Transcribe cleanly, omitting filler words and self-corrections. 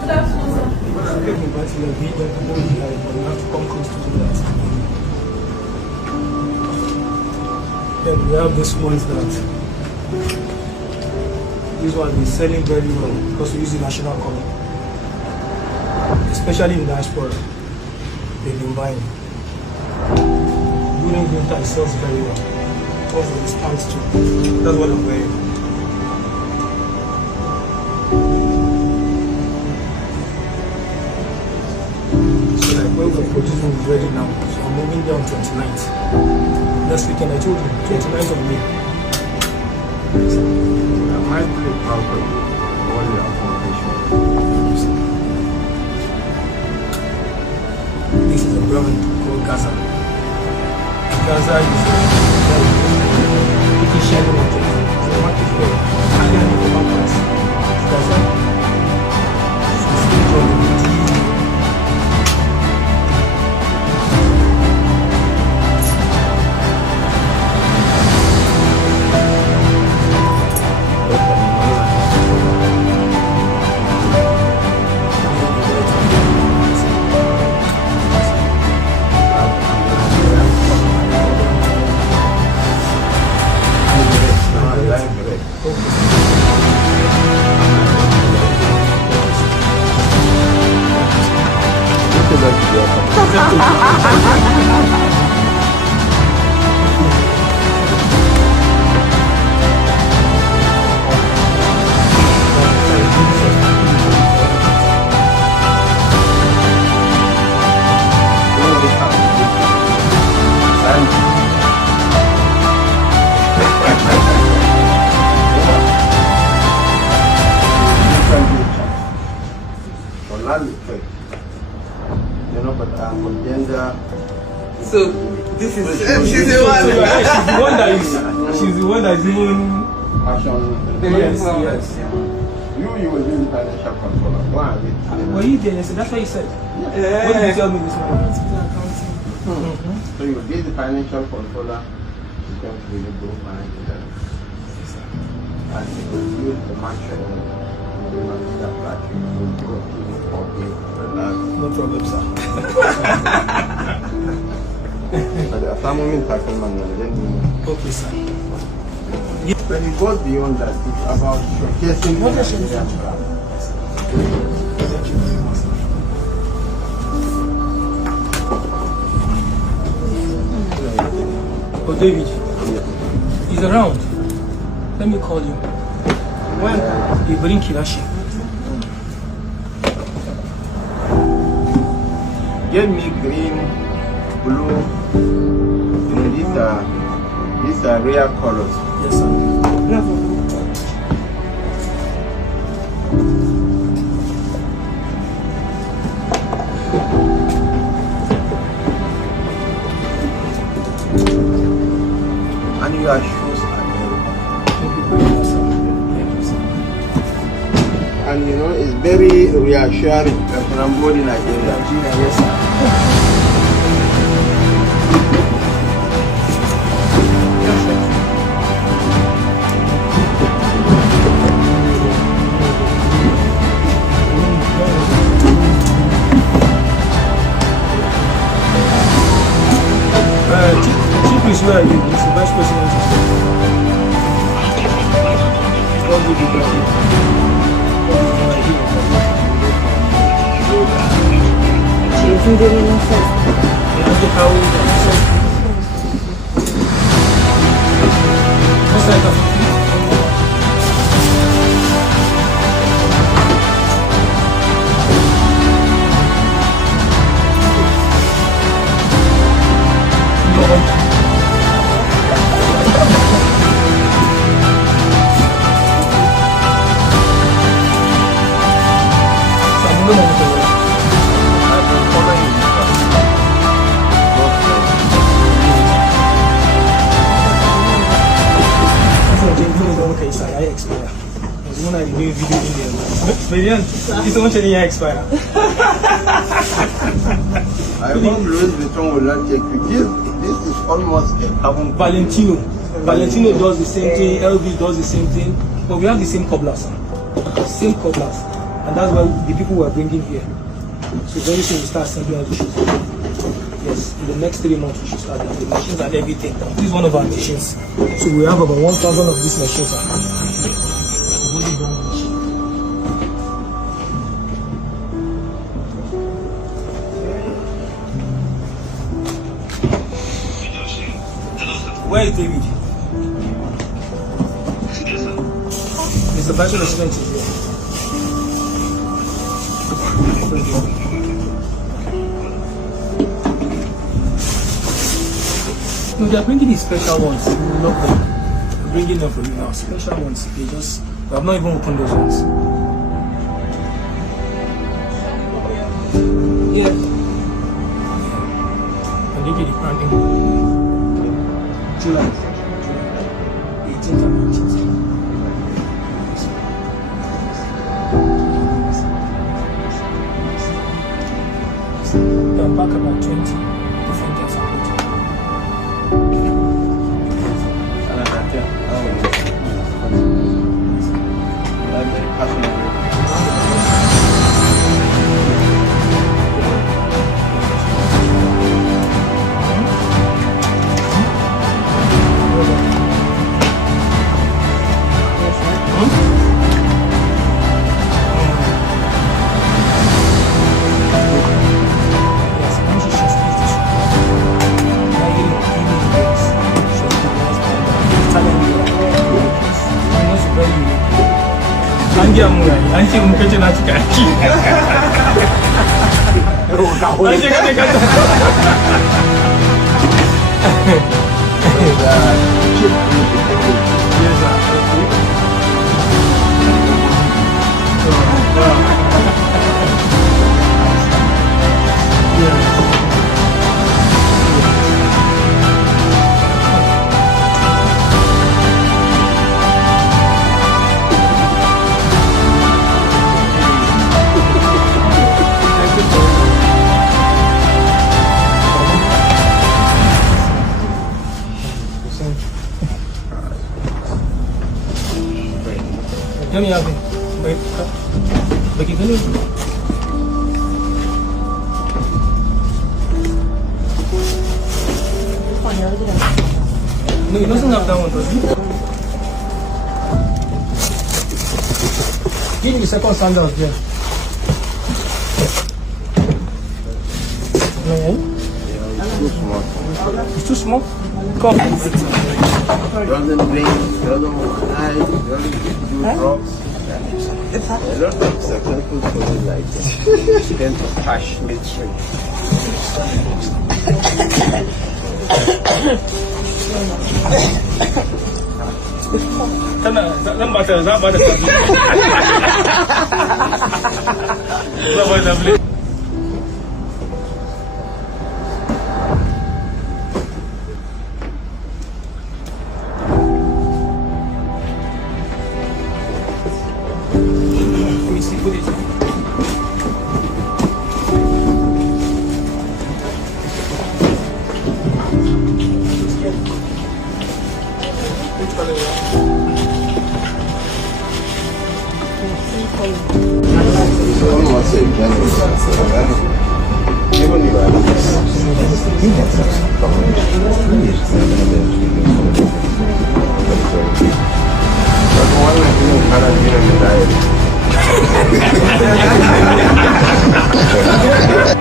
Good afternoon, sir. You have to come close to do that. Then we have this ones that this one is selling very well because we use the national color, especially in diaspora. They've been buying. During winter, it sells very well. Also, it's pants too. That's what I'm wearing. So like when we're producing is ready now. So I'm moving down 29th. Next weekend I told you, 29th of May. I might play proud of all your accommodation. This is a brand called Gaza. Gaza is a shadow market. It's a market for Italian developers. Gaza. So it's still So this is she's the one that is even passion. yes. You will do the financial controller. Why? Were you there? So that's what you said. What did you tell me this morning? So you will be the financial controller. You can really go financial services. And you will use the market. No problem, sir. Okay, sir. When it goes beyond that, it's about showcasing the Nigerian flag. Oh, David, he's around. Let me call him. When he bring Kilashi. Get me green, blue. You know, these are rare colors. Yes, sir. And your shoes are very. And you know, it's very reassuring. When I'm born in Nigeria. Yes, sir. Chief is where you is the vice president. God will be blessed. Chief is doing himself. What's that? Expire. I hope Louis Vuitton will not take you. This is almost a carbon. Valentino does the same thing, LV does the same thing, but we have the same cobblers. Same cobblers. And that's why the people we're bringing here. So very soon we start assembling all the shoes. Yes, in the next 3 months we should start the machines and everything. This is one of our machines. So we have about 1,000 of these machines. Where is David? Mr. Bachelor student is here. No, they are bringing the special ones. We will love them. We're bringing them for you now. Special ones. They just, we have not even opened those ones. Yeah. And they did the branding. July 18th and 19th. There are back about 20 different types of water. Anjing muka cina cika aki. Anjing kan kata. Yan yang baik, bagi kali. No, it doesn't have that one, does it? Give me the second sandals there. No, It's too small. it's too small. Come. Doesn't blink, doesn't hide, doesn't do drugs. A lot of successful people like tend to cash midstream. Zan ba ta zaba da sabi. Zaba da bli. Even if